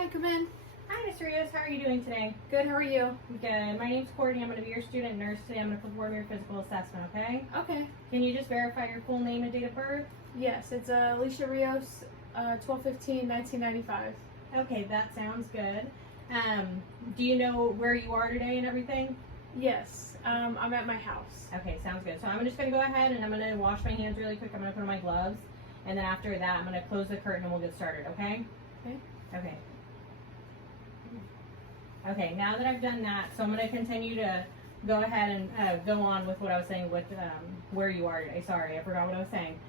Hi, come in. Hi, Ms. Rios. How are you doing today? Good, how are you? Good. My name's Courtney. I'm going to be your student nurse today. I'm going to perform your physical assessment, okay? Okay. Can you just verify your full name and date of birth? Yes, it's Alicia Rios, 12/15/1995. Okay, that sounds good. Do you know where you are today and everything? Yes, I'm at my house. Okay, sounds good. So I'm just going to go ahead and I'm going to wash my hands really quick. I'm going to put on my gloves. And then after that, I'm going to close the curtain and we'll get started, okay? Okay. Okay. Okay, now that I've done that, so I'm going to continue to go ahead and go on with what I was saying with where you are today. Sorry, I forgot what I was saying.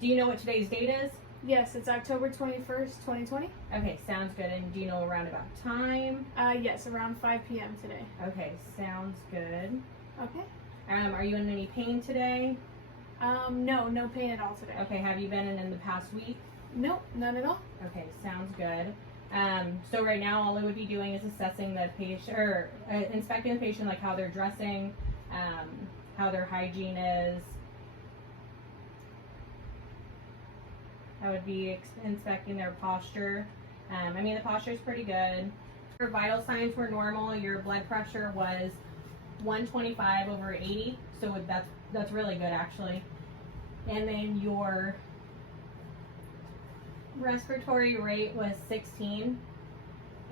Do you know what today's date is? Yes, it's October 21st, 2020. Okay, sounds good. And do you know around about time? Yes, around 5 p.m. today. Okay, sounds good. Okay. Are you in any pain today? No pain at all today. Okay, have you been in the past week? Nope, none at all. Okay, sounds good. So right now all I would be doing is assessing the patient, or inspecting the patient, like how they're dressing, how their hygiene is. I would be inspecting their posture. I mean, the posture is pretty good. Your vital signs were normal. Your blood pressure was 125/80, so that's really good actually. And then your respiratory rate was 16,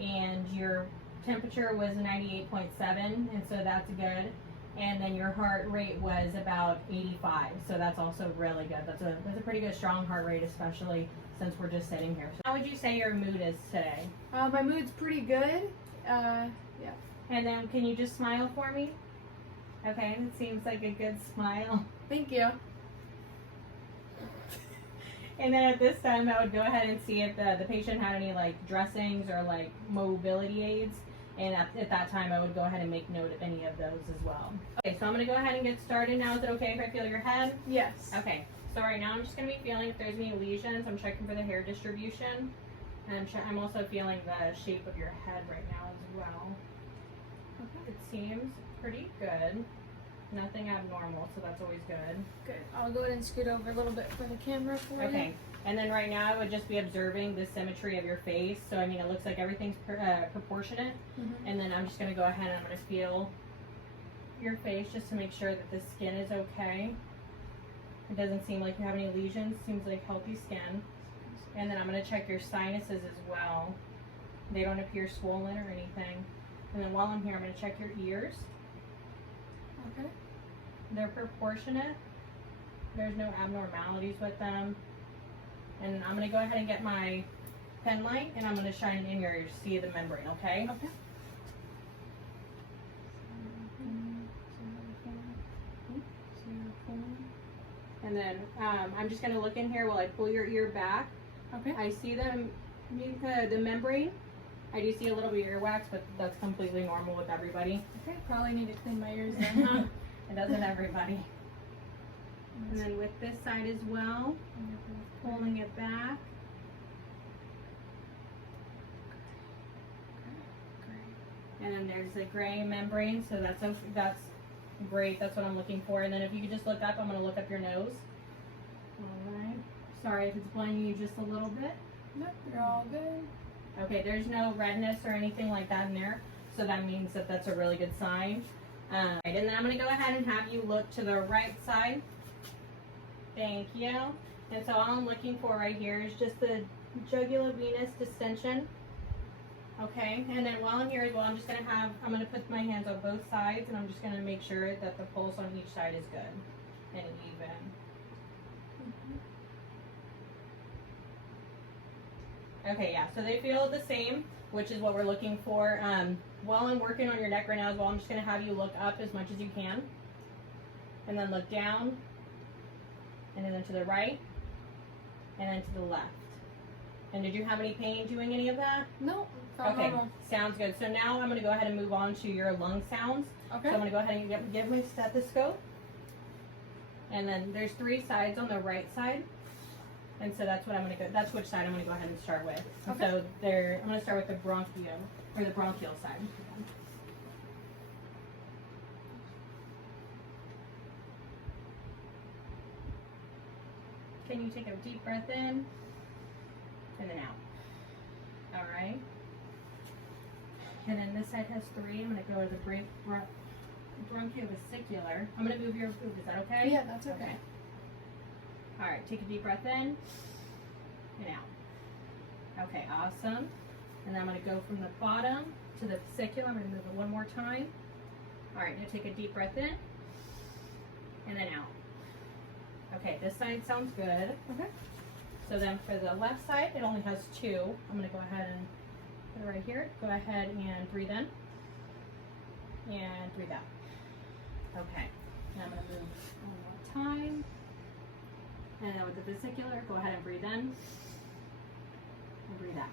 and your temperature was 98.7, and so that's good. And then your heart rate was about 85, so that's also really good. That's a pretty good strong heart rate, especially since we're just sitting here. So how would you say your mood is today? My mood's pretty good. Yeah. And then can you just smile for me? Okay, it seems like a good smile. Thank you. And then at this time, I would go ahead and see if the patient had any like dressings or like mobility aids. And at that time, I would go ahead and make note of any of those as well. Okay, so I'm going to go ahead and get started now. Is it okay if I feel your head? Yes. Okay, so right now I'm just going to be feeling if there's any lesions. I'm checking for the hair distribution. And I'm also feeling the shape of your head right now as well. Okay. It seems pretty good. Nothing abnormal, so that's always good. Good. I'll go ahead and scoot over a little bit for the camera for you. Okay. And then right now I would just be observing the symmetry of your face. So I mean, it looks like everything's proportionate. Mm-hmm. And then I'm just going to go ahead and I'm going to feel your face just to make sure that the skin is okay. It doesn't seem like you have any lesions. It seems like healthy skin. And then I'm going to check your sinuses as well. They don't appear swollen or anything. And then while I'm here, I'm going to check your ears. Okay. They're proportionate. There's no abnormalities with them. And I'm going to go ahead and get my pen light and I'm going to shine it in your ears to see the membrane, okay? Okay. And then I'm just going to look in here while I pull your ear back. Okay. I see the membrane. I do see a little bit of earwax, but that's completely normal with everybody. Okay. Probably need to clean my ears then, huh? It doesn't everybody. And then with this side as well, pulling it back. And then there's the gray membrane, so that's great. That's what I'm looking for. And then if you could just look up, I'm going to look up your nose. All right. Sorry if it's blinding you just a little bit. Nope, you're all good. Okay, there's no redness or anything like that in there, so that means that that's a really good sign. And then I'm going to go ahead and have you look to the right side. Thank you. And so all I'm looking for right here is just the jugular venous distension. Okay, and then while I'm here as well, I'm going to put my hands on both sides, and I'm just going to make sure that the pulse on each side is good and even. Okay, yeah, so they feel the same, which is what we're looking for. While I'm working on your neck right now as well, I'm just going to have you look up as much as you can. And then look down. And then to the right. And then to the left. And did you have any pain doing any of that? No. Okay, normal. sounds good. So now I'm going to go ahead and move on to your lung sounds. Okay. So I'm going to go ahead and give my stethoscope. And then there's 3 sides on the right side. And so that's what I'm going to go. That's which side I'm going to go ahead and start with. Okay. So I'm going to start with the bronchial side. Can you take a deep breath in and then out? All And then this side has 3. I'm going to go to the bronchiovesicular. I'm going to move your boob. Is that okay? Yeah, that's okay. All right, take a deep breath in and out. Okay, awesome. And then I'm going to go from the bottom to the vesicular. I'm going to move it one more time. All right, now take a deep breath in and then out. Okay, this side sounds good. Okay. So then for the left side, it only has 2. I'm going to go ahead and put it right here. Go ahead and breathe in and breathe out. Okay, now I'm going to move one more time. And then with the vesicular, go ahead and breathe in and breathe out.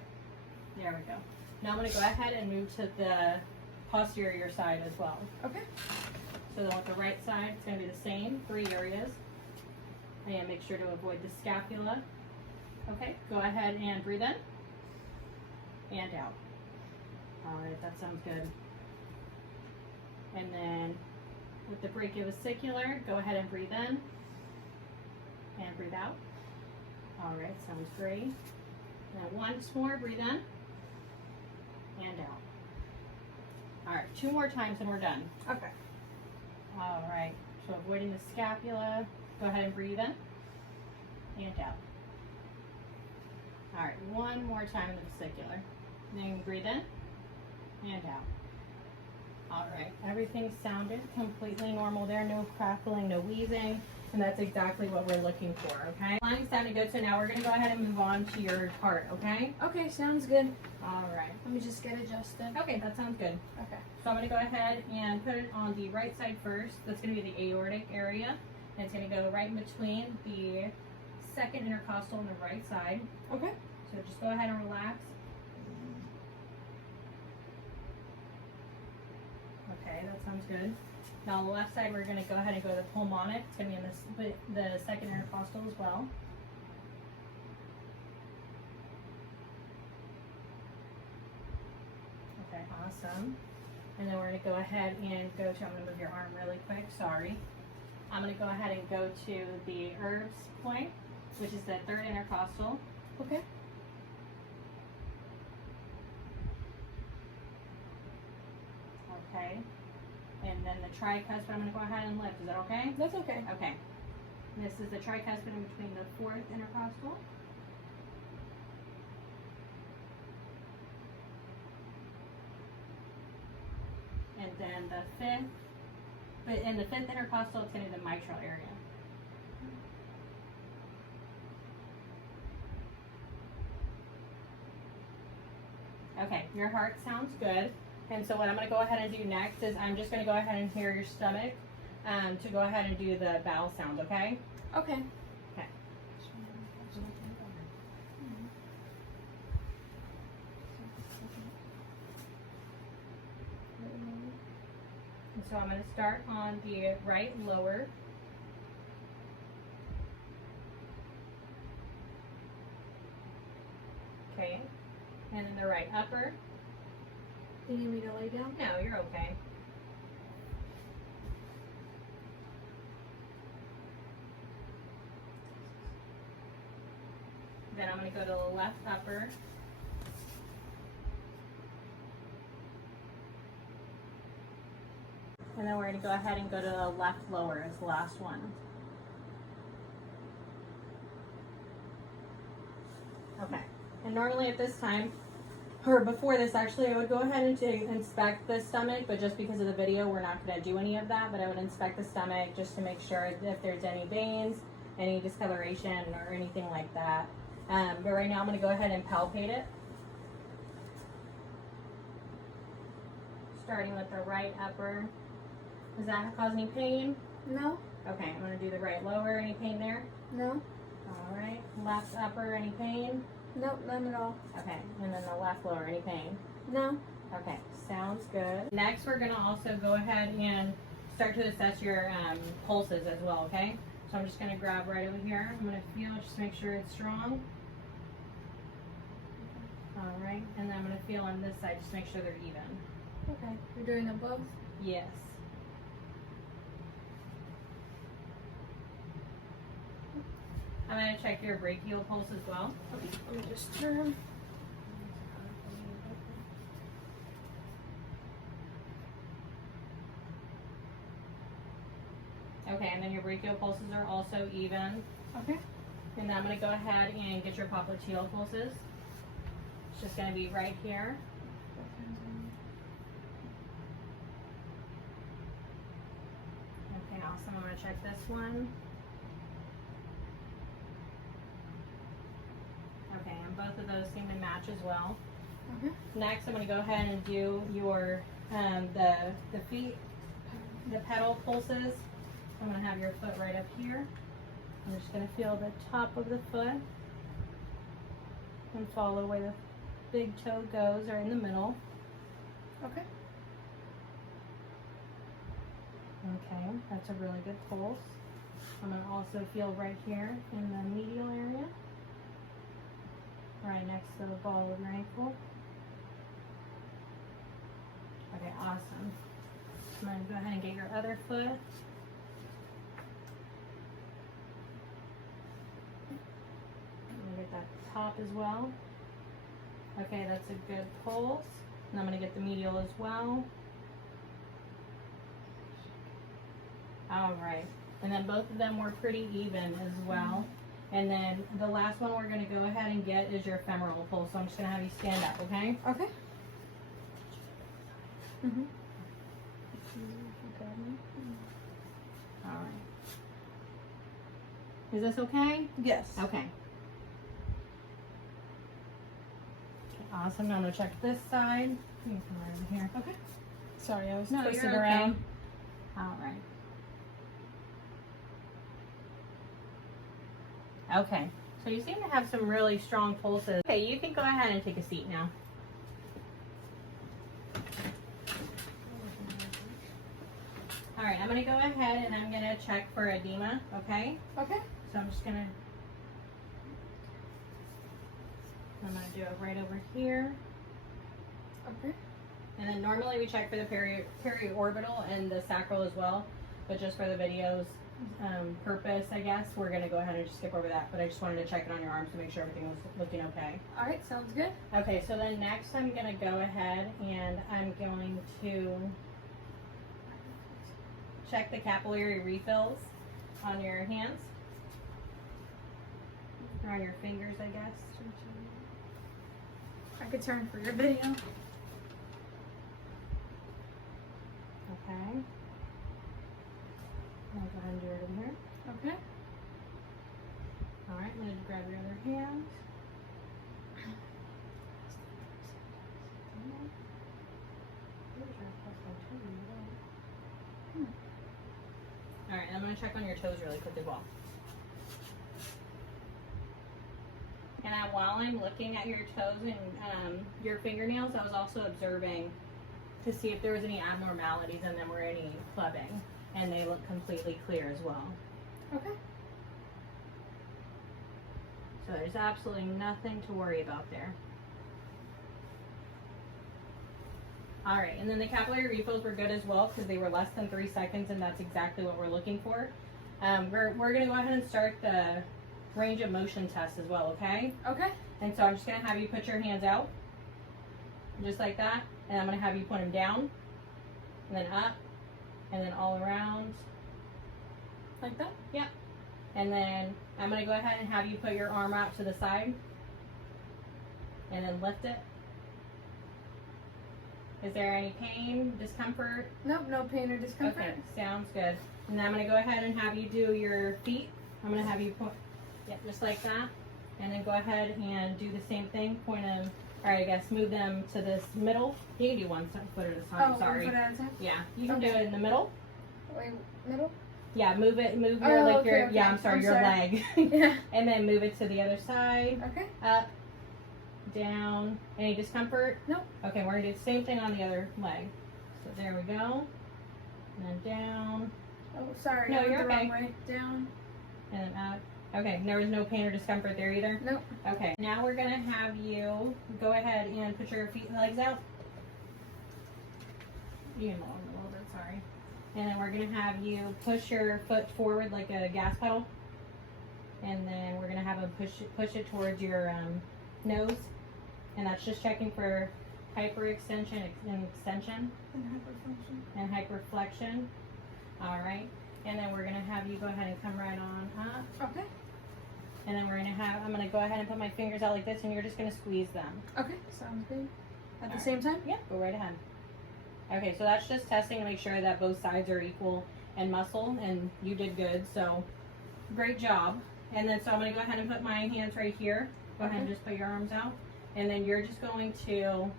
There we go. Now I'm going to go ahead and move to the posterior side as well. Okay. So then with the right side, it's going to be the same, 3 areas. And make sure to avoid the scapula. Okay, go ahead and breathe in and out. All right, that sounds good. And then with the brachiovesicular, go ahead and breathe in and breathe out. All right, sounds great. Now once more, breathe in and out. All right, 2 more times and we're done. Okay. All right, so avoiding the scapula, go ahead and breathe in and out. All right, 1 more time in the vesicular. Then breathe in and out. All right, everything sounded completely normal there. No crackling, no wheezing, and that's exactly what we're looking for, okay? Lung sounded good, so now we're gonna go ahead and move on to your heart, okay? Okay, sounds good. All right. Let me just get adjusted. Okay, that sounds good. Okay. So I'm gonna go ahead and put it on the right side first. That's gonna be the aortic area. And it's gonna go right in between the second intercostal on the right side. Okay. So just go ahead and relax. Okay, that sounds good. Now on the left side, we're going to go ahead and go to the pulmonic. It's going to be in the second intercostal as well. Okay, awesome. And then we're going to go ahead and go to, I'm going to move your arm really quick, sorry. I'm going to go ahead and go to the herbs point, which is the third intercostal. Okay. Okay. And then the tricuspid, I'm going to go ahead and lift. Is that okay? That's okay. Okay. And this is the tricuspid in between the fourth intercostal. And then the fifth. But in the fifth intercostal, it's going to be the mitral area. Okay, your heart sounds good. And so what I'm going to go ahead and do next is I'm just going to go ahead and hear your stomach to go ahead and do the bowel sound, okay? Okay. Okay. And so I'm going to start on the right lower. Okay. And then the right upper. Do you need me to lay down? No, you're okay. Then I'm going to go to the left upper. And then we're going to go ahead and go to the left lower as the last one. Okay. And normally at this time, or before this actually, I would go ahead and inspect the stomach, but just because of the video, we're not going to do any of that, but I would inspect the stomach just to make sure if there's any veins, any discoloration, or anything like that. But right now I'm going to go ahead and palpate it. Starting with the right upper. Does that cause any pain? No. Okay, I'm going to do the right lower. Any pain there? No. All right. Left upper, any pain? Nope, none at all. Okay, and then the left lower, any pain? No. Okay, sounds good. Next, we're going to also go ahead and start to assess your pulses as well, okay? So I'm just going to grab right over here. I'm going to feel, just make sure it's strong. All right, and then I'm going to feel on this side, just make sure they're even. Okay. You're doing them both? Yes. I'm going to check your brachial pulse as well. Okay. Let me just turn. Okay, and then your brachial pulses are also even. Okay. And then I'm going to go ahead and get your popliteal pulses. It's just going to be right here. Okay, awesome. I'm going to check this one. Okay, and both of those seem to match as well. Okay. Next, I'm going to go ahead and do your the feet, the pedal pulses. I'm going to have your foot right up here. I'm just going to feel the top of the foot and follow where the big toe goes, or in the middle. Okay. Okay, that's a really good pulse. I'm going to also feel right here in the medial area, right next to the ball of your ankle. Okay, awesome. I'm going to go ahead and get your other foot. Get that top as well. Okay, that's a good pulse. And I'm going to get the medial as well. All right. And then both of them were pretty even as well. And then the last one we're going to go ahead and get is your femoral pulse. So I'm just going to have you stand up, okay? Okay. Mm-hmm. All right. Is this okay? Yes. Okay. Awesome. Now I'm going to check this side. You can come right over here. Okay. Sorry, I was No, twisted you're around. okay. All right. Okay. So you seem to have some really strong pulses. Okay, you can go ahead and take a seat now. All right, I'm going to go ahead and I'm going to check for edema, okay? Okay. So I'm just going to do it right over here. Okay. And then normally we check for the periorbital and the sacral as well, but just for the video's purpose, I guess, we're going to go ahead and just skip over that. But I just wanted to check it on your arms to make sure everything was looking okay. All right, sounds good. Okay, so then next I'm going to go ahead and I'm going to check the capillary refills on your hands, or on your fingers, I guess. I could turn for your video. Okay. I'll go ahead and do it over here. Okay. All right, I'm going to grab your other hand. All right, I'm going to check on your toes really quick as well. And while I'm looking at your toes and your fingernails, I was also observing to see if there was any abnormalities in them or any clubbing. And they look completely clear as well. Okay. So there's absolutely nothing to worry about there. All right, and then the capillary refills were good as well because they were less than 3 seconds, and that's exactly what we're looking for. We're going to go ahead and start the range of motion test as well, okay? Okay. And so I'm just going to have you put your hands out, just like that, and I'm going to have you put them down, and then up, and then all around. Like that? Yep. And then I'm going to go ahead and have you put your arm out to the side, and then lift it. Is there any pain, discomfort? Nope, no pain or discomfort. Okay, sounds good. And I'm going to go ahead and have you do your feet. I'm going to have you point, just like that. And then go ahead and do the same thing. Point them, or I guess move them to this middle. You can do one foot at a time, Oh, sorry. one foot at a time? Yeah, you can do it in the middle. Wait, middle? Yeah, move your, okay. yeah, I'm sorry, your leg. Yeah. And then move it to the other side. Okay. Up, down. Any discomfort? Nope. Okay, we're going to do the same thing on the other leg. So there we go. And then down. Oh, sorry. No, I went you're the wrong okay. way. Down. And then up. Okay, there was no pain or discomfort there either? Nope. Okay, now we're going to have you go ahead and put your feet and legs out. You can lower them a little bit, sorry. And then we're going to have you push your foot forward like a gas pedal. And then we're going to have them push it towards your nose. And that's just checking for hyperextension and extension And hyperfunction. and hyperflexion. All right. And then we're gonna have you go ahead and come right on up. Okay. And then I'm gonna go ahead and put my fingers out like this, and you're just gonna squeeze them. Okay, sounds good. At the same time? Yep, go right ahead. Okay, so that's just testing to make sure that both sides are equal in muscle, and you did good, so great job. And then so I'm gonna go ahead and put my hands right here. Go ahead and just put your arms out. And then you're just going to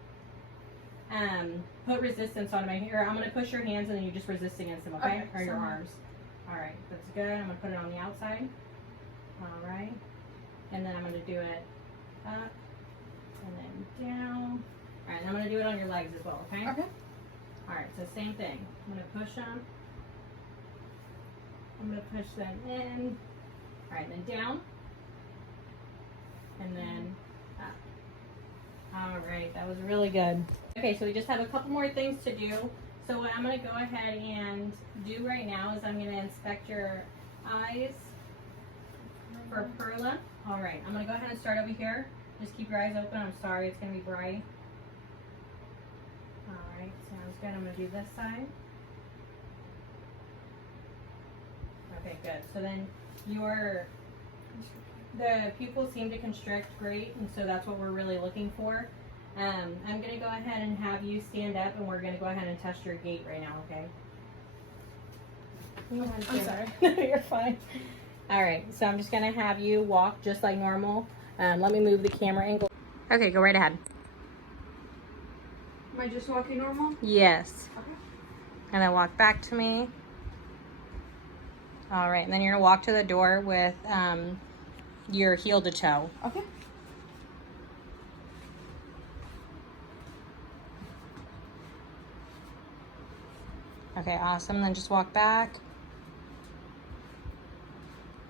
put resistance on my hair. I'm gonna push your hands and then you just resist against them, okay? Or your arms. Alright, that's good. I'm gonna put it on the outside. Alright. And then I'm gonna do it up and then down. Alright, I'm gonna do it on your legs as well, okay? Okay. Alright, so same thing. I'm gonna push them. I'm gonna push them in. Alright, then down. And then up. Alright, that was really good. Okay, so we just have a couple more things to do. So what I'm gonna go ahead and do right now is I'm gonna inspect your eyes for Perla. Alright, I'm gonna go ahead and start over here. Just keep your eyes open. I'm sorry, it's gonna be bright. Alright, sounds good. I'm gonna do this side. Okay, good. So then the pupils seem to constrict great, and so that's what we're really looking for. I'm gonna go ahead and have you stand up, and we're gonna go ahead and test your gait right now, okay? I'm sorry. No, you're fine. Alright, so I'm just gonna have you walk just like normal. Let me move the camera angle. Okay, go right ahead. Am I just walking normal? Yes. Okay. And then walk back to me. Alright, and then you're gonna walk to the door with your heel to toe. Okay. Okay, awesome. Then just walk back.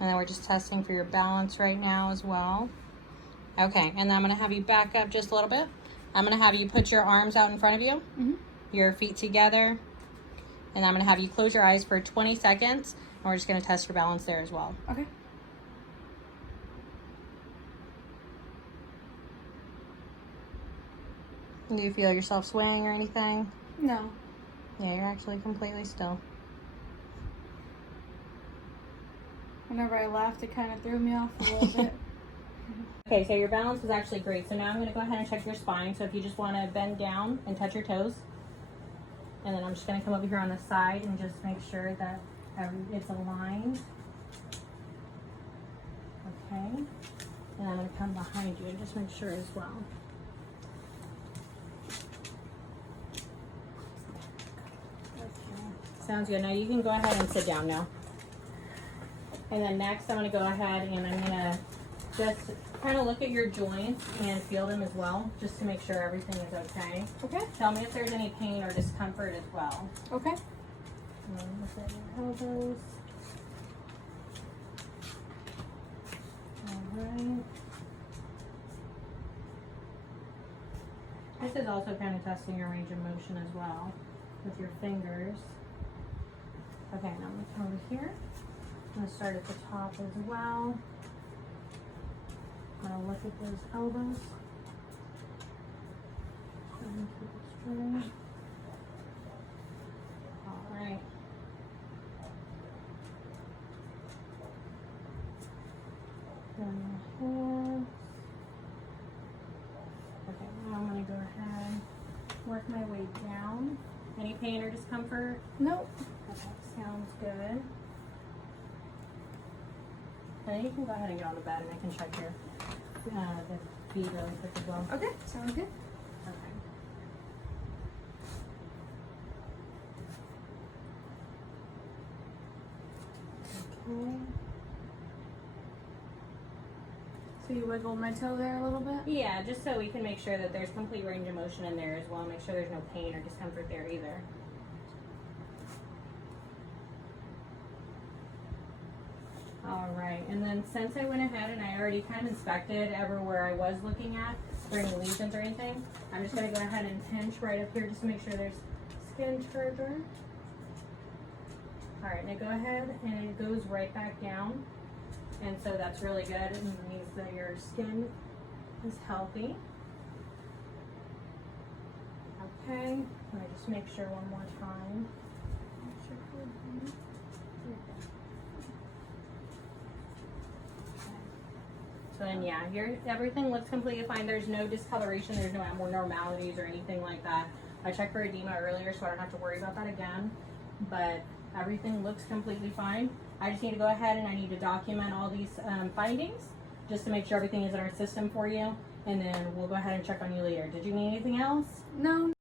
And then we're just testing for your balance right now as well. Okay, and then I'm going to have you back up just a little bit. I'm going to have you put your arms out in front of you, your feet together. And I'm going to have you close your eyes for 20 seconds. And we're just going to test your balance there as well. Okay. Do you feel yourself swaying or anything? No. Yeah, you're actually completely still. Whenever I laughed, it kind of threw me off a little bit. Okay, so your balance is actually great. So now I'm going to go ahead and check your spine. So if you just want to bend down and touch your toes. And then I'm just going to come over here on the side and just make sure that it's aligned. Okay. And I'm going to come behind you and just make sure as well. Okay. Sounds good. Now you can go ahead and sit down now. And then next I'm going to go ahead and I'm going to just kind of look at your joints and feel them as well, just to make sure everything is okay. Okay. Tell me if there's any pain or discomfort as well. Okay. And then look at your elbows. Alright. This is also kind of testing your range of motion as well with your fingers. Okay, now I'm going to come over here. I'm going to start at the top as well. I'm going to look at those elbows. And keep it straight. Alright. Then the hands. Okay, now I'm going to go ahead, work my way down. Any pain or discomfort? Nope. Okay, sounds good. And then you can go ahead and get on the bed and I can check your the feet really quick as well. Okay. Sounds good. Okay. Okay. So you wiggle my toe there a little bit? Yeah, just so we can make sure that there's complete range of motion in there as well. Make sure there's no pain or discomfort there either. Alright, and then since I went ahead and I already kind of inspected everywhere I was looking at for any lesions or anything, I'm just going to go ahead and pinch right up here just to make sure there's skin turgor. Alright, now go ahead and it goes right back down. And so that's really good. It means that your skin is healthy. Okay, let me just make sure one more time. So then, yeah, everything looks completely fine. There's no discoloration. There's no abnormalities or anything like that. I checked for edema earlier, so I don't have to worry about that again. But everything looks completely fine. I just need to go ahead and I need to document all these findings just to make sure everything is in our system for you. And then we'll go ahead and check on you later. Did you need anything else? No.